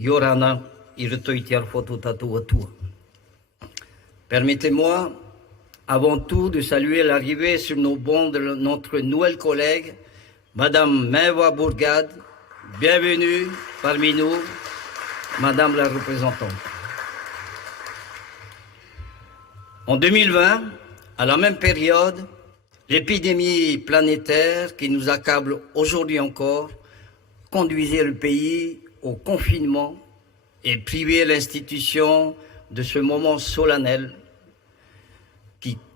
Yorana Irtoitiar Fototatuatua. Permettez-moi avant tout de saluer l'arrivée sur nos bancs de notre nouvelle collègue, Madame Meva Bourgade. Bienvenue parmi nous, Madame la représentante. En 2020, à la même période, l'épidémie planétaire qui nous accable aujourd'hui encore conduisait le pays au confinement et privait l'institution de ce moment solennel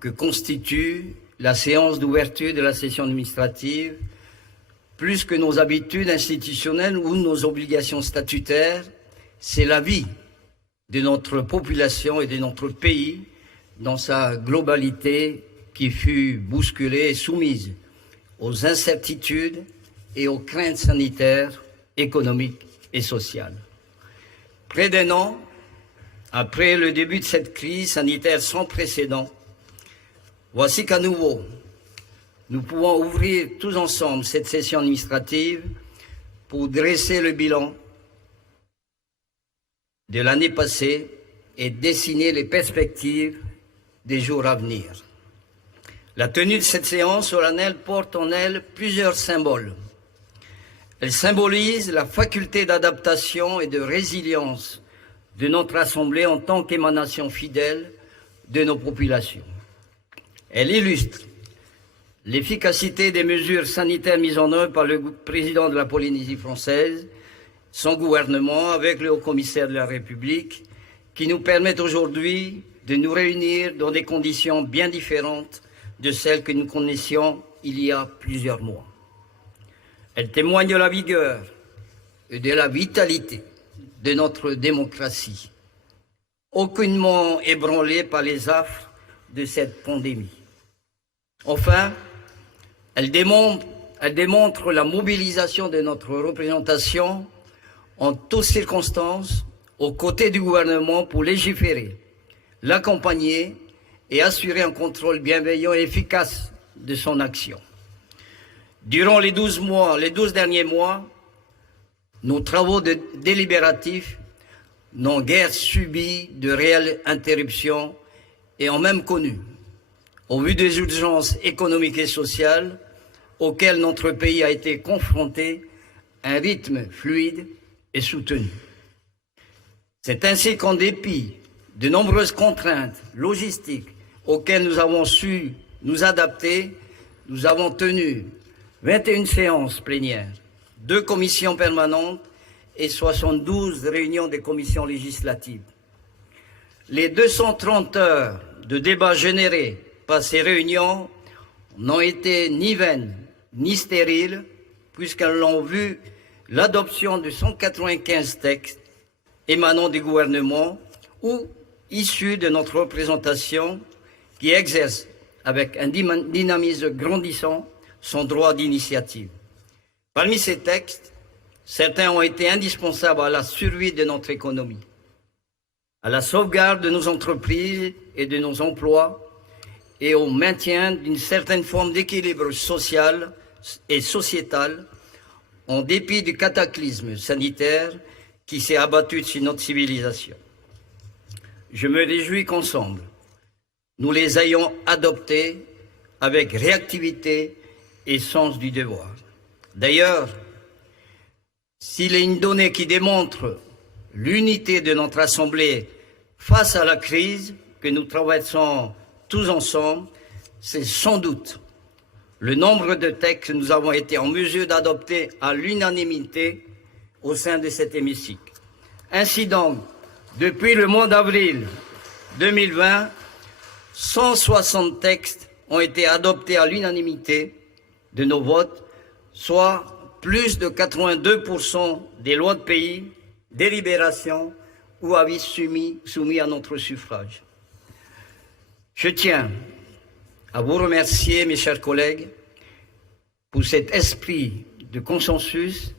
que constitue la séance d'ouverture de la session administrative, plus que nos habitudes institutionnelles ou nos obligations statutaires, c'est la vie de notre population et de notre pays dans sa globalité qui fut bousculée et soumise aux incertitudes et aux craintes sanitaires, économiques et sociales. Près d'un an après le début de cette crise sanitaire sans précédent, voici qu'à nouveau, nous pouvons ouvrir tous ensemble cette session administrative pour dresser le bilan de l'année passée et dessiner les perspectives des jours à venir. La tenue de cette séance solennelle porte en elle plusieurs symboles. Elle symbolise la faculté d'adaptation et de résilience de notre Assemblée en tant qu'émanation fidèle de nos populations. Elle illustre l'efficacité des mesures sanitaires mises en œuvre par le président de la Polynésie française, son gouvernement, avec le haut-commissaire de la République, qui nous permettent aujourd'hui de nous réunir dans des conditions bien différentes de celles que nous connaissions il y a plusieurs mois. Elle témoigne de la vigueur et de la vitalité de notre démocratie, aucunement ébranlée par les affres de cette pandémie. Enfin, elle démontre la mobilisation de notre représentation en toutes circonstances aux côtés du gouvernement pour légiférer, l'accompagner et assurer un contrôle bienveillant et efficace de son action. Durant les 12 derniers mois, nos travaux délibératifs n'ont guère subi de réelles interruptions et ont même connu, au vu des urgences économiques et sociales auxquelles notre pays a été confronté, un rythme fluide et soutenu. C'est ainsi qu'en dépit de nombreuses contraintes logistiques auxquelles nous avons su nous adapter, nous avons tenu 21 séances plénières, 2 commissions permanentes et 72 réunions des commissions législatives. Les 230 heures de débats générés par ces réunions n'ont été ni vaines ni stériles, puisqu'elles ont vu l'adoption de 195 textes émanant du gouvernement ou issus de notre représentation qui exerce avec un dynamisme grandissant son droit d'initiative. Parmi ces textes, certains ont été indispensables à la survie de notre économie, à la sauvegarde de nos entreprises et de nos emplois et au maintien d'une certaine forme d'équilibre social et sociétal en dépit du cataclysme sanitaire qui s'est abattu sur notre civilisation. Je me réjouis qu'ensemble, nous les ayons adoptés avec réactivité et sens du devoir. D'ailleurs, s'il est une donnée qui démontre l'unité de notre Assemblée face à la crise que nous traversons tous ensemble, c'est sans doute le nombre de textes que nous avons été en mesure d'adopter à l'unanimité au sein de cet hémicycle. Ainsi donc, depuis le mois d'avril 2020, 160 textes ont été adoptés à l'unanimité de nos votes, soit plus de 82% des lois de pays, délibérations ou avis soumis à notre suffrage. Je tiens à vous remercier, mes chers collègues, pour cet esprit de consensus,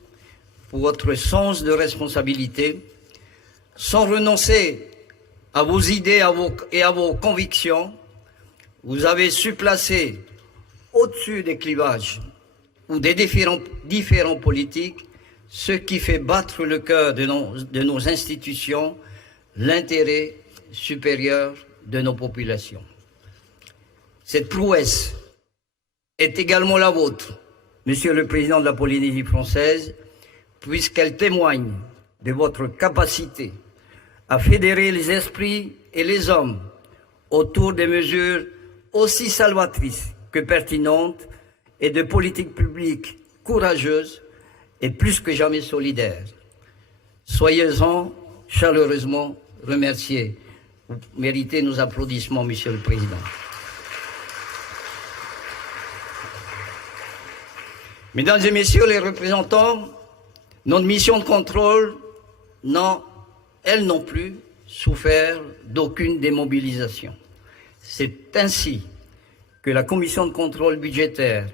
pour votre sens de responsabilité, sans renoncer à vos idées et à vos convictions. Vous avez su placer au-dessus des clivages ou des différents politiques ce qui fait battre le cœur de nos institutions, l'intérêt supérieur de nos populations. Cette prouesse est également la vôtre, Monsieur le Président de la Polynésie française, puisqu'elle témoigne de votre capacité à fédérer les esprits et les hommes autour des mesures aussi salvatrices que pertinentes et de politiques publiques courageuses et plus que jamais solidaires. Soyez-en chaleureusement remerciés. Vous méritez nos applaudissements, Monsieur le Président. Mesdames et Messieurs les représentants, notre mission de contrôle elles non plus souffert d'aucune démobilisation. C'est ainsi que la Commission de contrôle budgétaire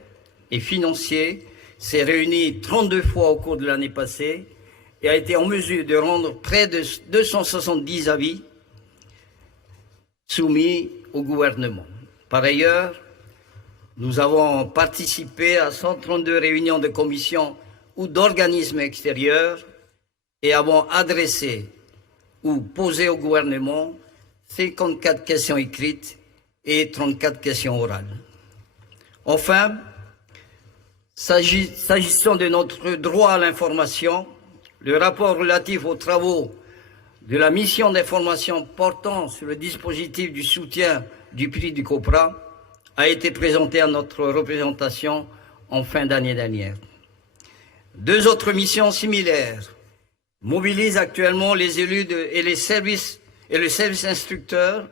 et financier s'est réunie 32 fois au cours de l'année passée et a été en mesure de rendre près de 270 avis soumis au gouvernement. Par ailleurs, nous avons participé à 132 réunions de commissions ou d'organismes extérieurs et avons adressé ou posé au gouvernement 54 questions écrites et 34 questions orales. Enfin, s'agissant de notre droit à l'information, le rapport relatif aux travaux de la mission d'information portant sur le dispositif du soutien du prix du COPRA a été présenté à notre représentation en fin d'année dernière. Deux autres missions similaires mobilisent actuellement les élus et le service instructeur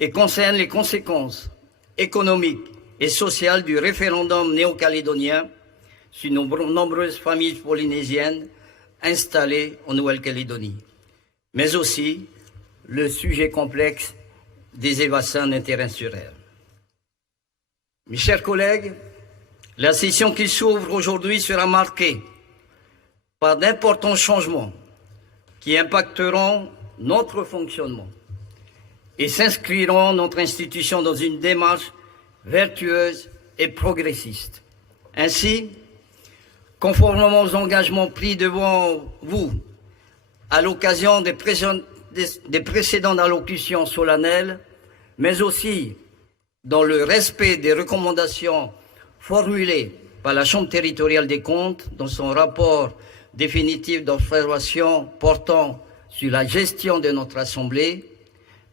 et concernent les conséquences économiques et sociales du référendum néo-calédonien sur nos nombreuses familles polynésiennes installées en Nouvelle-Calédonie, mais aussi le sujet complexe des évacuations d'intérêt insulaire. Mes chers collègues, la session qui s'ouvre aujourd'hui sera marquée par d'importants changements qui impacteront notre fonctionnement et s'inscriront notre institution dans une démarche vertueuse et progressiste. Ainsi, conformément aux engagements pris devant vous à l'occasion des précédentes allocutions solennelles, mais aussi dans le respect des recommandations formulées par la Chambre territoriale des comptes dans son rapport définitif d'observation portant sur la gestion de notre Assemblée,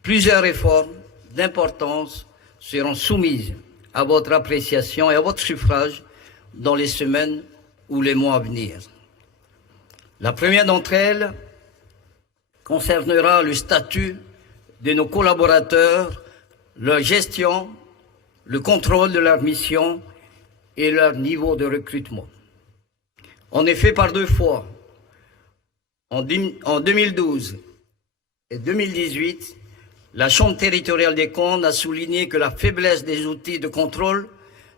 plusieurs réformes d'importance seront soumises à votre appréciation et à votre suffrage dans les semaines ou les mois à venir. La première d'entre elles concernera le statut de nos collaborateurs, leur gestion, le contrôle de leur mission et leur niveau de recrutement. En effet, par deux fois, en 2012 et 2018, la Chambre territoriale des comptes a souligné que la faiblesse des outils de contrôle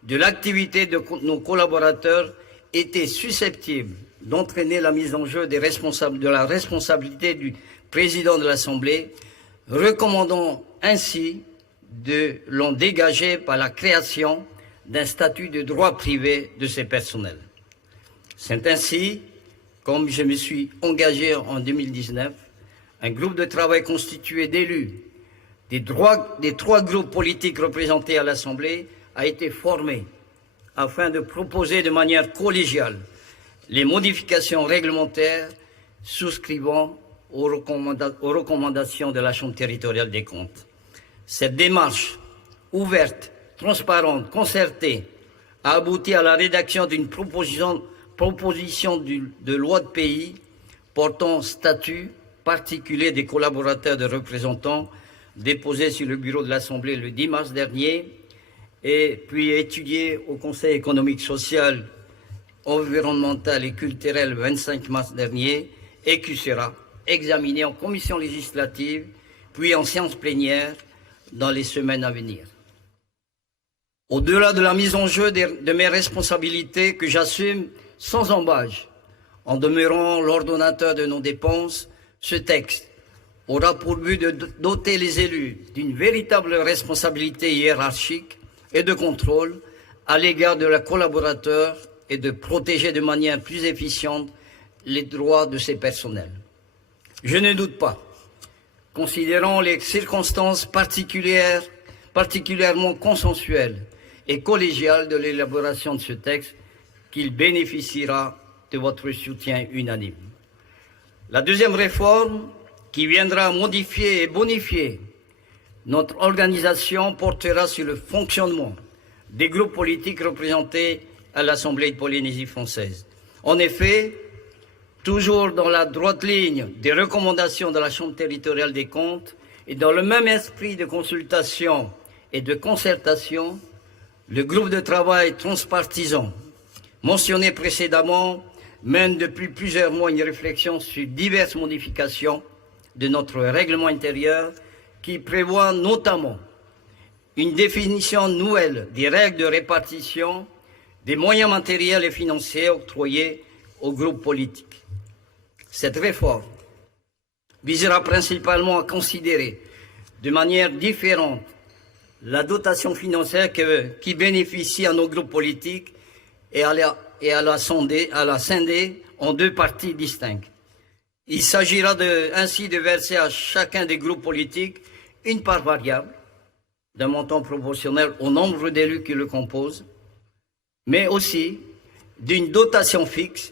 de l'activité de nos collaborateurs était susceptible d'entraîner la mise en jeu de la responsabilité du président de l'Assemblée, recommandant ainsi de l'en dégager par la création d'un statut de droit privé de ces personnels. C'est ainsi, comme je me suis engagé en 2019, un groupe de travail constitué d'élus des trois groupes politiques représentés à l'Assemblée a été formé afin de proposer de manière collégiale les modifications réglementaires souscrivant aux recommandations de la Chambre territoriale des comptes. Cette démarche ouverte, transparente, concertée a abouti à la rédaction d'une proposition de loi de pays portant statut particulier des collaborateurs de représentants déposée sur le bureau de l'Assemblée le 10 mars dernier et puis étudiée au Conseil économique, social, environnemental et culturel le 25 mars dernier et qui sera examinée en commission législative puis en séance plénière dans les semaines à venir. Au-delà de la mise en jeu de mes responsabilités que j'assume sans embâche, en demeurant l'ordonnateur de nos dépenses, ce texte aura pour but de doter les élus d'une véritable responsabilité hiérarchique et de contrôle à l'égard de leurs collaborateurs et de protéger de manière plus efficiente les droits de ses personnels. Je ne doute pas, considérant les circonstances particulièrement consensuelles et collégiales de l'élaboration de ce texte, qu'il bénéficiera de votre soutien unanime. La deuxième réforme, qui viendra modifier et bonifier notre organisation, portera sur le fonctionnement des groupes politiques représentés à l'Assemblée de Polynésie française. En effet, toujours dans la droite ligne des recommandations de la Chambre territoriale des comptes et dans le même esprit de consultation et de concertation, le groupe de travail transpartisan mentionné précédemment mène depuis plusieurs mois une réflexion sur diverses modifications de notre règlement intérieur qui prévoit notamment une définition nouvelle des règles de répartition des moyens matériels et financiers octroyés aux groupes politiques. Cette réforme visera principalement à considérer de manière différente la dotation financière qui bénéficie à nos groupes politiques et à la scinder en deux parties distinctes. Il s'agira ainsi de verser à chacun des groupes politiques une part variable d'un montant proportionnel au nombre d'élus qui le composent, mais aussi d'une dotation fixe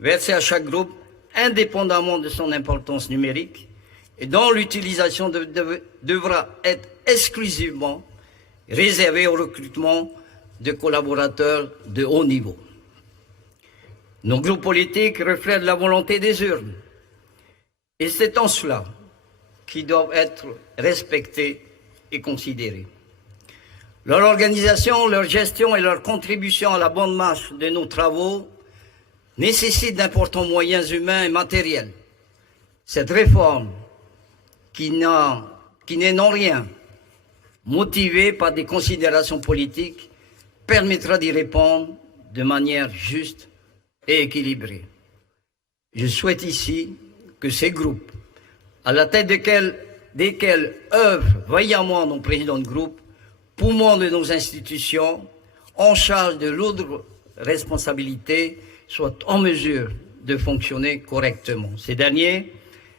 versée à chaque groupe indépendamment de son importance numérique et dont l'utilisation devra être exclusivement réservée au recrutement de collaborateurs de haut niveau. Nos groupes politiques reflètent la volonté des urnes et c'est en cela qu'ils doivent être respectés et considérés. Leur organisation, leur gestion et leur contribution à la bonne marche de nos travaux nécessitent d'importants moyens humains et matériels. Cette réforme, qui n'est non rien motivée par des considérations politiques, permettra d'y répondre de manière juste et équilibrée. Je souhaite ici que ces groupes, à la tête desquels œuvrent vaillamment nos présidents de groupe, poumons de nos institutions, en charge de lourdes responsabilités, soient en mesure de fonctionner correctement. Ces derniers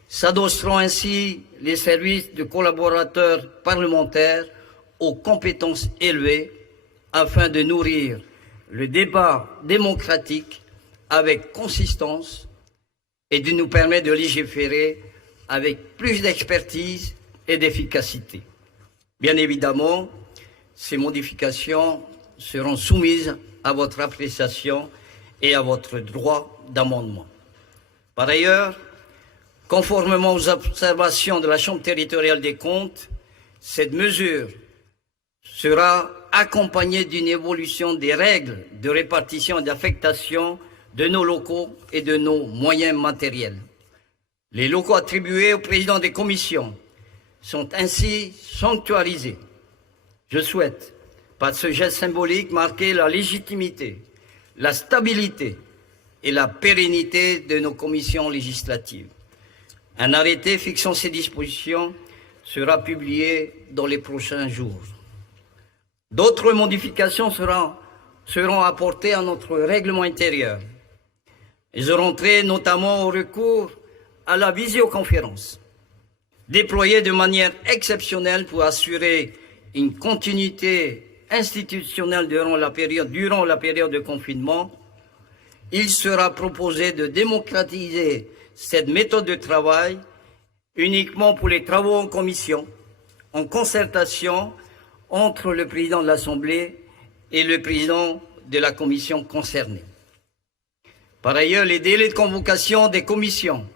s'adosseront ainsi les services de collaborateurs parlementaires aux compétences élevées afin de nourrir le débat démocratique avec consistance et de nous permettre de légiférer avec plus d'expertise et d'efficacité. Bien évidemment, ces modifications seront soumises à votre appréciation et à votre droit d'amendement. Par ailleurs, conformément aux observations de la Chambre territoriale des comptes, cette mesure sera accompagnée d'une évolution des règles de répartition et d'affectation de nos locaux et de nos moyens matériels. Les locaux attribués au président des commissions sont ainsi sanctuarisés. Je souhaite, par ce geste symbolique, marquer la légitimité, la stabilité et la pérennité de nos commissions législatives. Un arrêté fixant ces dispositions sera publié dans les prochains jours. D'autres modifications seront apportées à notre règlement intérieur. Elles auront trait notamment au recours à la visioconférence, déployée de manière exceptionnelle pour assurer une continuité institutionnelle durant la période de confinement. Il sera proposé de démocratiser cette méthode de travail uniquement pour les travaux en commission, en concertation entre le président de l'Assemblée et le président de la commission concernée. Par ailleurs, les délais de convocation des commissions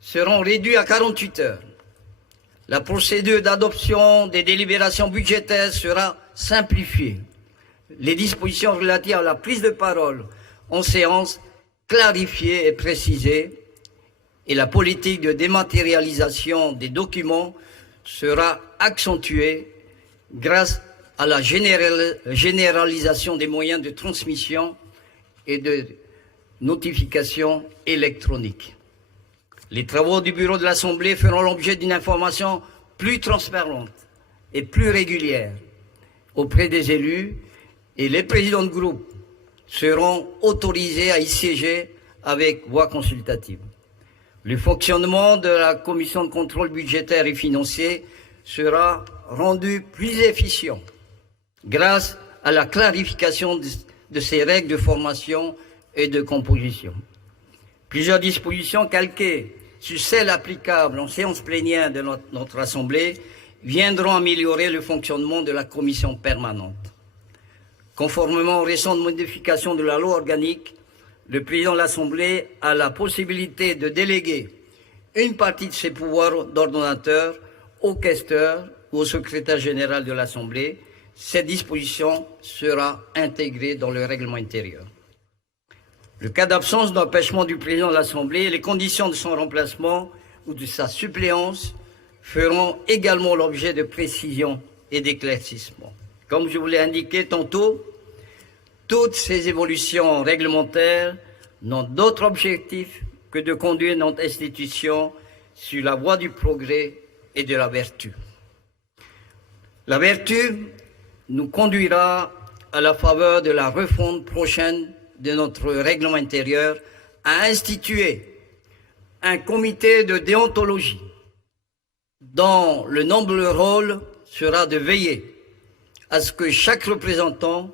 seront réduits à 48 heures. La procédure d'adoption des délibérations budgétaires sera simplifiée. Les dispositions relatives à la prise de parole en séance clarifiées et précisées, et la politique de dématérialisation des documents sera accentuée grâce à la généralisation des moyens de transmission et de notification électronique. Les travaux du bureau de l'Assemblée feront l'objet d'une information plus transparente et plus régulière auprès des élus, et les présidents de groupe seront autorisés à y siéger avec voix consultative. Le fonctionnement de la commission de contrôle budgétaire et financier sera rendu plus efficient grâce à la clarification de ses règles de formation et de composition. Plusieurs dispositions calquées sur celles applicables en séance plénière de notre Assemblée viendront améliorer le fonctionnement de la commission permanente. Conformément aux récentes modifications de la loi organique, le président de l'Assemblée a la possibilité de déléguer une partie de ses pouvoirs d'ordonnateur au questeur ou au secrétaire général de l'Assemblée. Cette disposition sera intégrée dans le règlement intérieur. Le cas d'absence d'empêchement du président de l'Assemblée et les conditions de son remplacement ou de sa suppléance feront également l'objet de précisions et d'éclaircissements. Comme je vous l'ai indiqué tantôt, toutes ces évolutions réglementaires n'ont d'autre objectif que de conduire notre institution sur la voie du progrès et de la vertu. La vertu nous conduira à la faveur de la refonte prochaine de notre règlement intérieur à instituer un comité de déontologie dont le noble rôle sera de veiller à ce que chaque représentant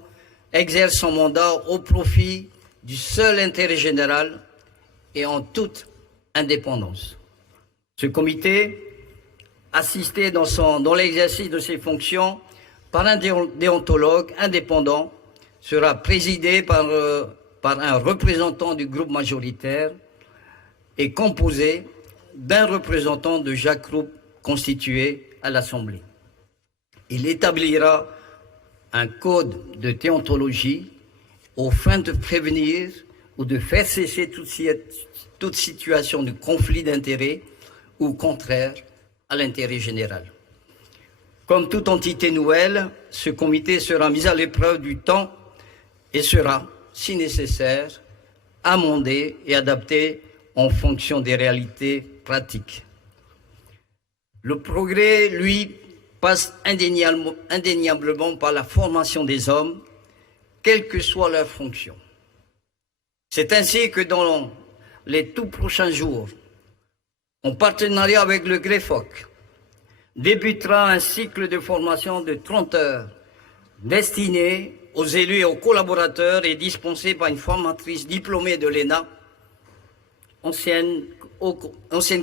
exerce son mandat au profit du seul intérêt général et en toute indépendance. Ce comité, assisté dans l'exercice de ses fonctions par un déontologue indépendant, sera présidé par un représentant du groupe majoritaire et composé d'un représentant de chaque groupe constitué à l'Assemblée. Il établira un code de déontologie aux fins de prévenir ou de faire cesser toute situation de conflit d'intérêts ou contraire à l'intérêt général. Comme toute entité nouvelle, ce comité sera mis à l'épreuve du temps et sera, si nécessaire, amendé et adapté en fonction des réalités pratiques. Le progrès, lui, passe indéniablement par la formation des hommes, quelle que soit leur fonction. C'est ainsi que dans les tout prochains jours, en partenariat avec le GREFOC, débutera un cycle de formation de 30 heures destiné aux élus et aux collaborateurs et dispensé par une formatrice diplômée de l'ENA, ancienne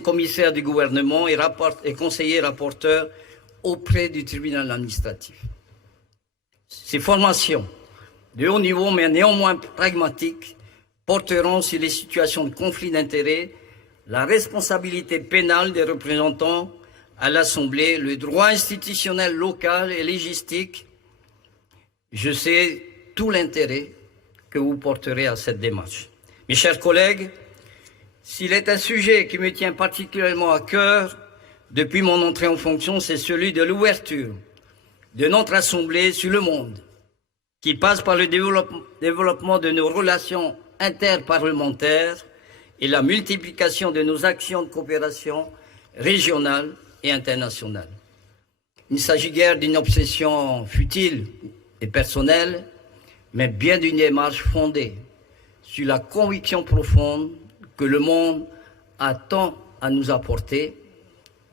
commissaire du gouvernement et conseiller rapporteur auprès du tribunal administratif. Ces formations de haut niveau, mais néanmoins pragmatiques, porteront sur les situations de conflit d'intérêts, la responsabilité pénale des représentants à l'Assemblée, le droit institutionnel local et légistique. Je sais tout l'intérêt que vous porterez à cette démarche. Mes chers collègues, s'il est un sujet qui me tient particulièrement à cœur depuis mon entrée en fonction, c'est celui de l'ouverture de notre Assemblée sur le monde, qui passe par le développement de nos relations interparlementaires et la multiplication de nos actions de coopération régionale et internationale. Il ne s'agit guère d'une obsession futile et personnelle, mais bien d'une démarche fondée sur la conviction profonde que le monde a tant à nous apporter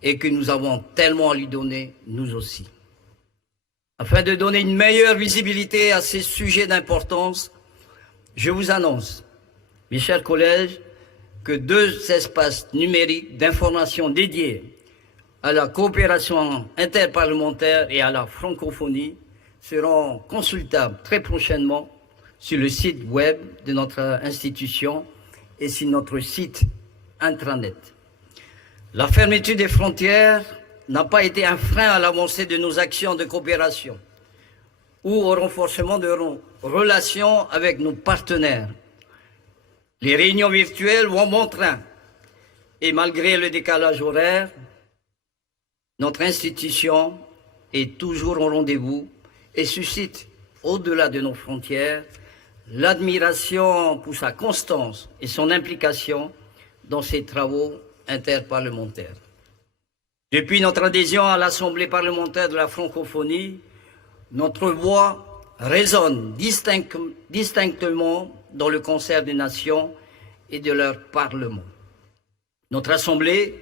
et que nous avons tellement à lui donner, nous aussi. Afin de donner une meilleure visibilité à ces sujets d'importance, je vous annonce, mes chers collègues, que 2 espaces numériques d'information dédiés à la coopération interparlementaire et à la francophonie seront consultables très prochainement sur le site web de notre institution et sur notre site intranet. La fermeture des frontières n'a pas été un frein à l'avancée de nos actions de coopération ou au renforcement de nos relations avec nos partenaires. Les réunions virtuelles vont bon train et malgré le décalage horaire, notre institution est toujours au rendez-vous et suscite, au-delà de nos frontières, l'admiration pour sa constance et son implication dans ses travaux interparlementaires. Depuis notre adhésion à l'Assemblée parlementaire de la francophonie, notre voix résonne distinctement dans le concert des nations et de leur Parlement. Notre Assemblée,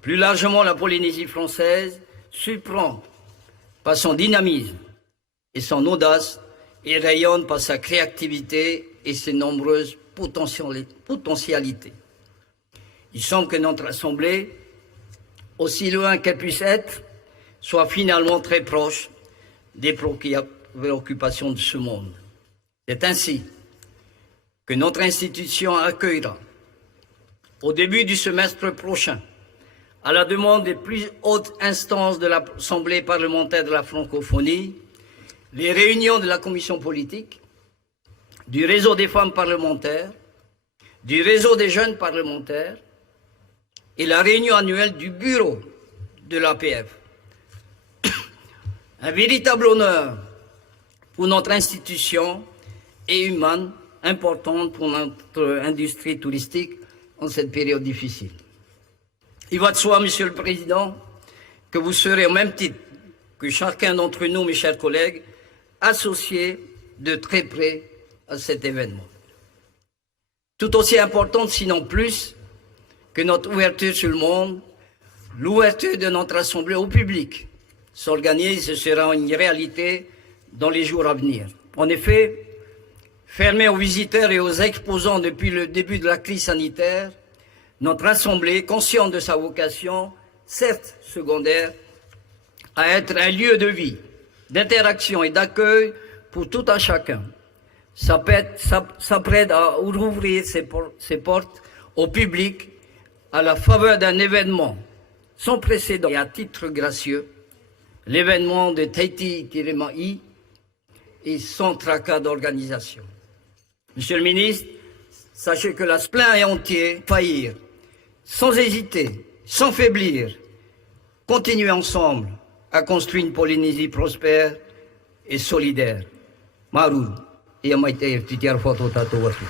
plus largement la Polynésie française, surprend par son dynamisme et son audace et rayonne par sa créativité et ses nombreuses potentialités. Il semble que notre Assemblée, aussi loin qu'elle puisse être, soit finalement très proche des préoccupations de ce monde. C'est ainsi que notre institution accueillera, au début du semestre prochain, à la demande des plus hautes instances de l'Assemblée parlementaire de la francophonie, les réunions de la commission politique, du réseau des femmes parlementaires, du réseau des jeunes parlementaires et la réunion annuelle du bureau de l'APF. Un véritable honneur pour notre institution et humaine, importante pour notre industrie touristique en cette période difficile. Il va de soi, Monsieur le Président, que vous serez au même titre que chacun d'entre nous, mes chers collègues, associés de très près à cet événement. Tout aussi importante, sinon plus, que notre ouverture sur le monde, l'ouverture de notre Assemblée au public s'organise et sera une réalité dans les jours à venir. En effet, fermée aux visiteurs et aux exposants depuis le début de la crise sanitaire, notre Assemblée, consciente de sa vocation, certes secondaire, à être un lieu de vie, d'interaction et d'accueil pour tout un chacun, s'apprête à rouvrir ses portes au public à la faveur d'un événement sans précédent et à titre gracieux, l'événement de Tahiti-Tirema'i et sans tracas d'organisation. Monsieur le ministre, sachez que la plein et entier faillir, sans hésiter, sans faiblir, continuer ensemble à construire une Polynésie prospère et solidaire. Maru, et amaite titiar foto tato watu.